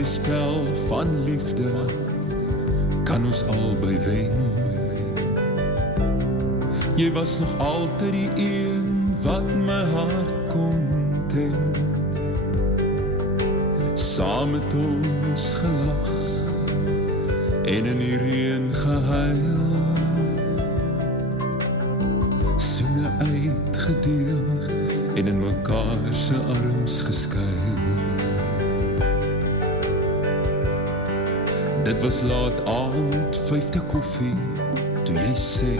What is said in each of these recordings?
die spel van liefde kan ons albei wen. Jy was nog altyd die een wat my hart kon ten. Saam met ons gelag en in die reën gehuil, soene uitgedeel en in mekaar se arms geskuil. Dit was laat aand, 5de koffie, toe jy sê,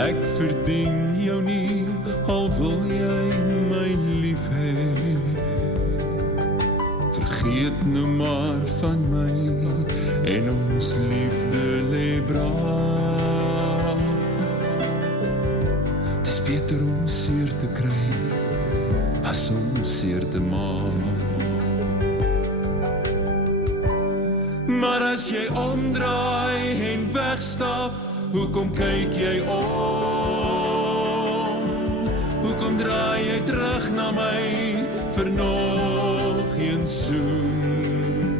ek verdien jou nie, al wil jy my lief hê. Vergeet nou maar van my, en ons liefde lê braak. Het is beter om seer te kry, as om seer te maak. Maar as jy omdraai en wegstap, hoekom kyk jy om? Hoekom draai jy terug na my vir nog een soen?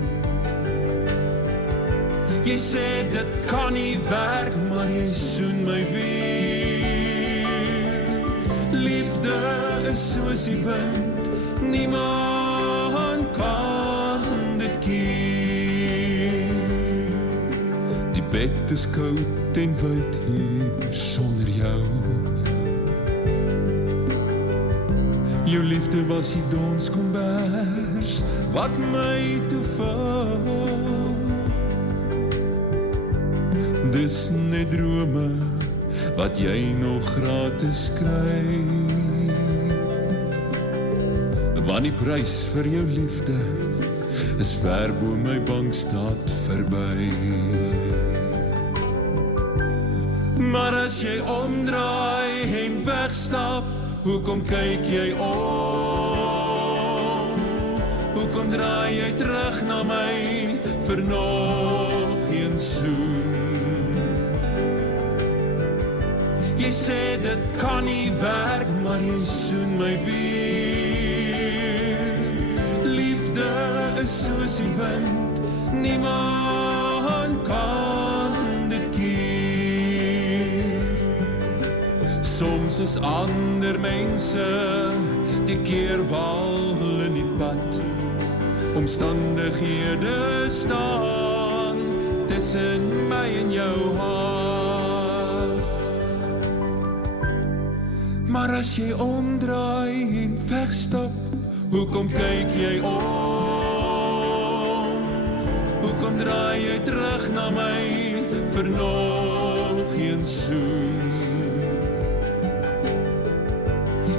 Jy sê dit kan nie werk, maar jy soen my weer. Liefde is soos die wind, niemand kan dit keer. Bed is koud en wyd hier sonder jou. Jou liefde was die donskombers wat my toeval. Dis net drome wat jy nog gratis kry. Want die prys vir jou liefde is ver bo my bankstaat verby. Maar as jy omdraai en wegstap, hoekom kyk jy om? Hoekom draai jy terug na my vir nog een soen? Jy sê dit kan nie werk, maar jy soen my weer. Liefde is soos die wind, niemand kan dit keer. Soms is ander mense die keerwal in die pad. Omstandighede staan tussen my en jou hart. Maar as jy omdraai en wegstap, hoekom kyk jy om? Hoekom draai jy terug na my vir nog een soen?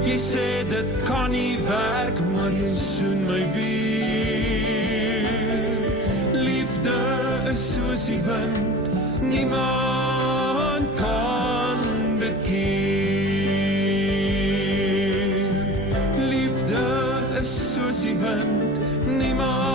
Jy sê dit kan nie werk, maar jy soen my weer. Liefde is soos die wind, niemand kan dit keer. Liefde is soos die wind, niemand